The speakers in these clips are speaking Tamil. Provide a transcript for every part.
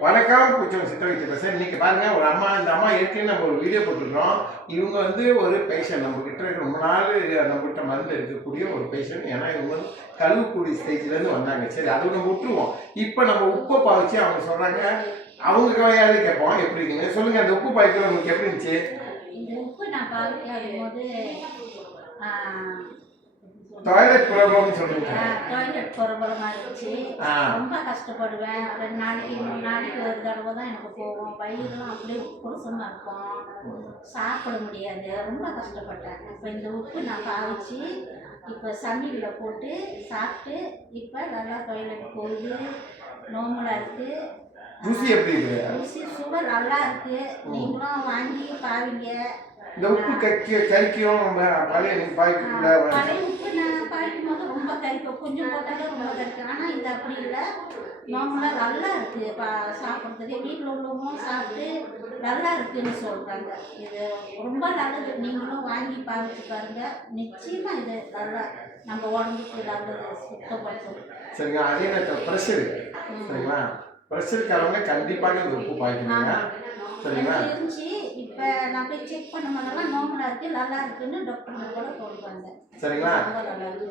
வணக்கம் கொஞ்சம் சித்த வைத்து பேசுகிறேன். இன்னைக்கு பாருங்க ஒரு அம்மா, இந்த அம்மா ஏற்கனவே நம்ம ஒரு வீடியோ போட்டிருக்கிறோம். இவங்க வந்து ஒரு பேஷண்ட், நம்ம கிட்ட ரொம்ப நாள் நம்மகிட்ட மருந்து எடுக்கக்கூடிய ஒரு பேஷண்ட். ஏன்னா இவங்க வந்து கழுவுக்கூடிய ஸ்டேஜ்லேருந்து வந்தாங்க. சரி, அதை நம்ம விட்டுருவோம். இப்போ நம்ம உப்பை பாய்ச்சி அவங்க சொல்கிறாங்க, அவங்க கையாலே கேட்போம் எப்படி இருக்குங்க சொல்லுங்கள். அந்த உப்பு பாய்க்கிறது உங்களுக்கு எப்படி இருந்துச்சு? இந்த உப்பு நான் பாவிக்கும் போது டாய்லெட் ப்ராப்ளம்னு சொல்லுங்க. டாய்லெட் ப்ராப்ளமாக இருந்துச்சு. ரொம்ப கஷ்டப்படுவேன். 2 நாளைக்கு 3 நாளைக்கு ஒரு தடவை தான் எனக்கு போகும். வயிறுலாம் அப்படியே புருஷமாக இருக்கும், சாப்பிட முடியாது, ரொம்ப கஷ்டப்பட்டேன். இப்போ இந்த உப்பு நான் பாவிச்சு இப்போ சமையலில் போட்டு சாப்பிட்டு இப்போ நல்லா டாய்லெட் போகுது, நார்மலாக இருக்குது. ருசி எப்படி இருக்கு? ருசி சுவை நல்லா இருக்குது. நீங்களும் வாங்கி பாவிங்க. இந்த உப்பு கறிக்கும் பழைய பழைய உப்பு நான் பாய்க்கும் போது ரொம்ப கறிக்கும், கொஞ்சம் போட்டாலும் ரொம்ப கறிக்கும். ஆனால் இது அப்படி இல்லை, நார்மலாக நல்லா இருக்குது. சாப்பிட்றதுக்கு வீட்டில் உள்ளவங்களும் சாப்பிட்டு நல்லா இருக்குதுன்னு சொல்கிறாங்க. இது ரொம்ப நல்லது. நீங்களும் வாங்கி பாவிச்சு பாருங்க. நிச்சயமாக இது நல்லா நம்ம உடம்புக்கு நல்லது, சுத்தப்படுத்தும். சரிங்க. அதே நேரத்தில் ப்ரெஷர் சரிங்களா, ப்ரெஷருக்காரவங்க கண்டிப்பாக இந்த உப்பு பாய்க்கணுங்க. சரிங்களா? இருந்துச்சு. இப்போ நான் போய் செக் பண்ணும்போதெல்லாம் நார்மலாக இருக்குது, நல்லா இருக்குன்னு டாக்டர் கூட சொல்கிறாங்க. சரிங்களா?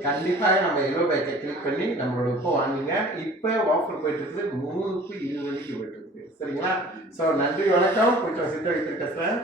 கண்டிப்பாக நம்ம எல்லோ பேக்கை கிளிக் பண்ணி நம்மளோட உப்பை வாங்குங்க. இப்போ ஆஃபர் போயிட்டு இருக்குது, 3 உப்பு 20 மணிக்கு போயிட்டு இருக்குது. சரிங்களா? ஸோ நன்றி, வணக்கம். கொஞ்சம் சித்த வைத்து பேசுகிறேன்.